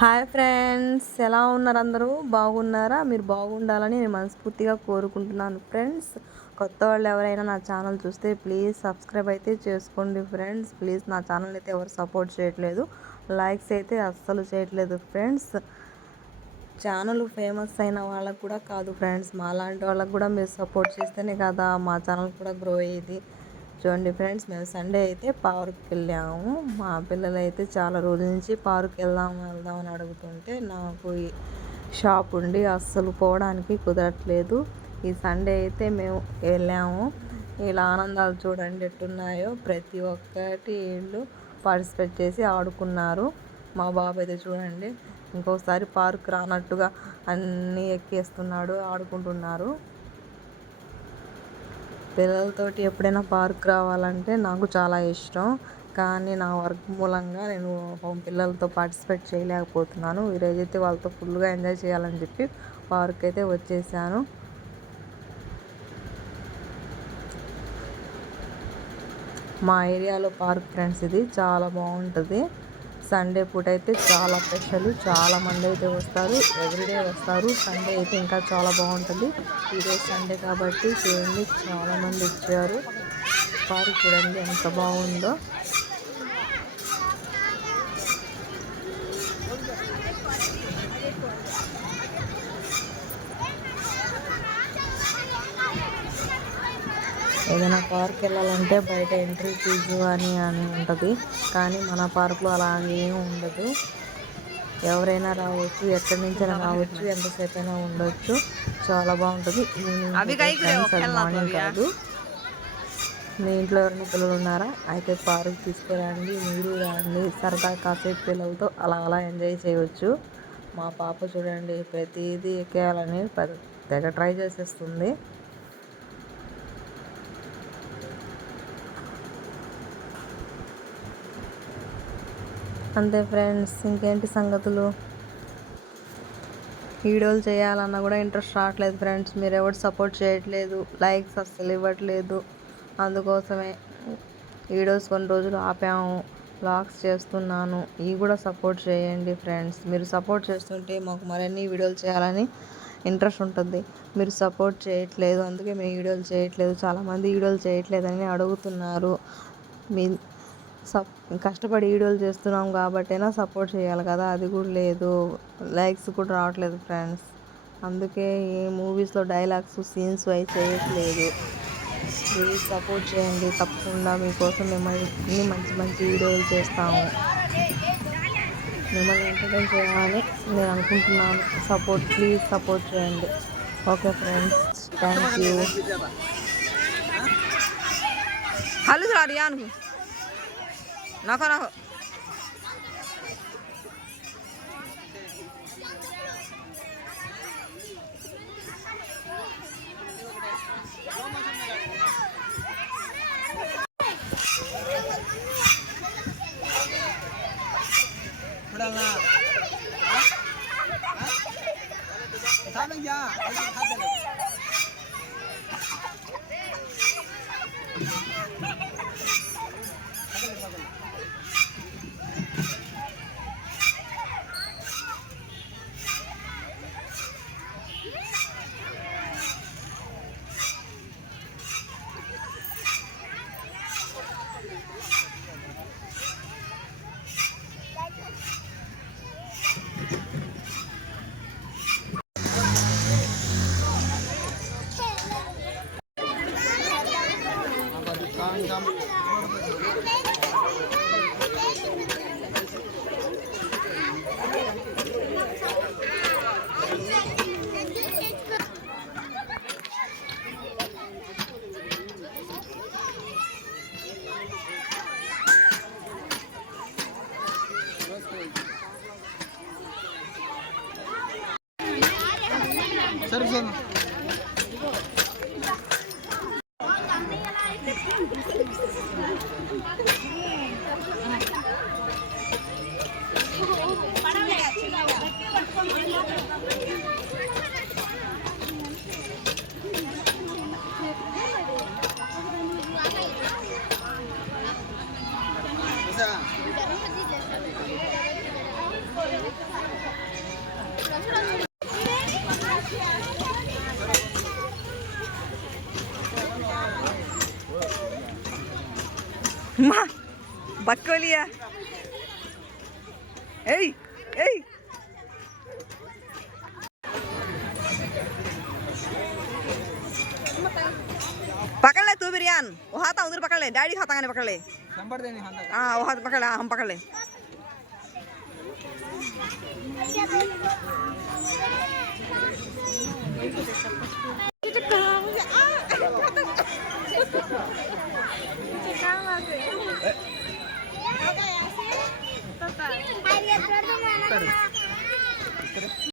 Hi friends, ఎలా ఉన్నారు? అందరూ బాగున్నారా? మీరు బాగుండాలని నేను మనస్ఫూర్తిగా కోరుకుంటున్నాను ఫ్రెండ్స్. కొత్త వాళ్ళు ఎవరైనా నా ఛానల్ చూస్తే ప్లీజ్ సబ్స్క్రైబ్ అయితే చేసుకోండి ఫ్రెండ్స్. ప్లీజ్ నా ఛానల్ అయితే ఎవరు సపోర్ట్ చేయట్లేదు, లైక్స్ అయితే అస్సలు చేయట్లేదు ఫ్రెండ్స్. ఛానల్ ఫేమస్ అయిన వాళ్ళకు కూడా కాదు ఫ్రెండ్స్, మాలాంటి వాళ్ళకు కూడా మీరు సపోర్ట్ చేస్తేనే కదా మా ఛానల్ కూడా గ్రో అయ్యేది. చూడండి ఫ్రెండ్స్, మేము సండే అయితే పార్క్కి వెళ్ళాము. మా పిల్లలు అయితే చాలా రోజుల నుంచి పార్క్ వెళ్దాం అని అడుగుతుంటే నాకు ఈ షాప్ ఉండి అస్సలు పోవడానికి కుదరట్లేదు. ఈ సండే అయితే మేము వెళ్ళాము. ఇలా ఆనందాలు చూడండి ఎట్టున్నాయో, ప్రతి ఒక్కటి వీళ్ళు పార్టిసిపేట్ చేసి ఆడుకున్నారు. మా బాబు అయితే చూడండి ఇంకోసారి పార్క్ రానట్టుగా అన్నీ ఎక్కేస్తున్నాడు, ఆడుకుంటున్నారు. పిల్లలతోటి ఎప్పుడైనా పార్క్ రావాలంటే నాకు చాలా ఇష్టం, కానీ నా వర్క్ మూలంగా నేను పిల్లలతో పార్టిసిపేట్ చేయలేకపోతున్నాను. ఈరోజైతే వాళ్ళతో ఫుల్గా ఎంజాయ్ చేయాలని చెప్పి పార్క్ అయితే వచ్చేసాను. మా ఏరియాలో పార్క్ ఫ్రెండ్స్, ఇది చాలా బాగుంటుంది. సండే పూట అయితే చాలా స్పెషల్, చాలామంది అయితే వస్తారు, ఎవ్రీడే వస్తారు. సండే అయితే ఇంకా చాలా బాగుంటుంది. ఈరోజు సండే కాబట్టి చూడండి చాలామంది వచ్చారు. పార్క్ చూడండి ఎంత బాగుందో. ఏదైనా పార్క్ వెళ్ళాలంటే బయట ఎంట్రీ ఫీజు అని ఉంటుంది, కానీ మన పార్క్లో అలా ఏమీ ఉండదు. ఎవరైనా రావచ్చు, ఎక్కడి నుంచైనా రావచ్చు, ఎంతసేపు అయినా ఉండొచ్చు. చాలా బాగుంటుంది. మార్నింగ్ కాదు. మీ ఇంట్లో ఎవరైనా పిల్లలు ఉన్నారా అయితే పార్క్ తీసుకురండి, మీరు రండి. సరదా కాసేపు పిల్లలతో అలా ఎంజాయ్ చేయవచ్చు. మా పాప చూడండి ప్రతిదీ ఎక్కేయాలని తెగ ట్రై చేసేస్తుంది. అంతే ఫ్రెండ్స్, ఇంకేంటి సంగతులు? వీడియోలు చేయాలన్నా కూడా ఇంట్రెస్ట్ రావట్లేదు ఫ్రెండ్స్. మీరు ఎవరు సపోర్ట్ చేయట్లేదు, లైక్స్ అస్సలు ఇవ్వట్లేదు. అందుకోసమే వీడియోస్ కొన్ని రోజులు ఆపాము, వ్లాగ్స్ చేస్తున్నాను. ఇవి కూడా సపోర్ట్ చేయండి ఫ్రెండ్స్. మీరు సపోర్ట్ చేస్తుంటే మాకు మరిన్ని వీడియోలు చేయాలని ఇంట్రెస్ట్ ఉంటుంది. మీరు సపోర్ట్ చేయట్లేదు, అందుకే మేము వీడియోలు చేయట్లేదు. చాలామంది వీడియోలు చేయట్లేదని అడుగుతున్నారు. మీ కష్టపడి వీడియోలు చేస్తున్నాం కాబట్టైనా సపోర్ట్ చేయాలి కదా, అది కూడా లేదు. లైక్స్ కూడా రావట్లేదు ఫ్రెండ్స్. అందుకే ఈ మూవీస్లో డైలాగ్స్, సీన్స్ అవి చేయట్లేదు. ప్లీజ్ సపోర్ట్ చేయండి. తప్పకుండా మీకోసం మిమ్మల్ని మంచి మంచి వీడియోలు చేస్తాము. మిమ్మల్ని ఎంటర్టైన్ చేయాలని నేను అనుకుంటున్నాను. ప్లీజ్ సపోర్ట్ చేయండి. Okay friends, thank you. నాకు సరే माँ बक्को लिया ए ए पकड़ ले तू भी रियान वो हाथ उधर पकड़ ले डैडी खाता पकड़ ले हाँ वो हाथ पकड़ ले हम पकड़ ले Papa.